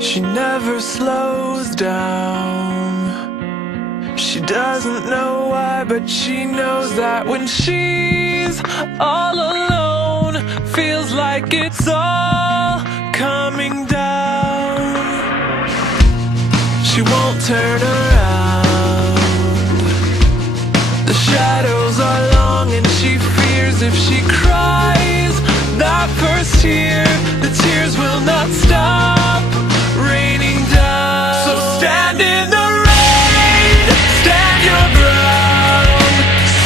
She never slows down. She doesn't know why, but she knows that when she's all alone, feels like it's all coming down. She won't turn around. The shadows are long and she fears if she cries that first tear, the tears will not stop raining down. So stand in the rain, stand your ground,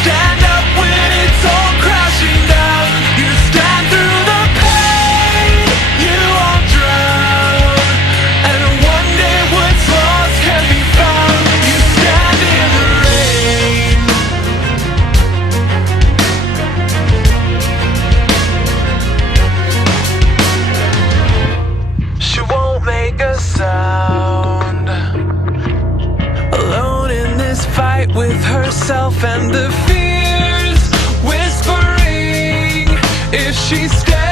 stand up when it's all crashing down. You stand through the pain, you won't drown, and one day what's lost can be found. You stand in the rain. She won't make a sound, alone in this fight with herself and the fears whispering if she stays.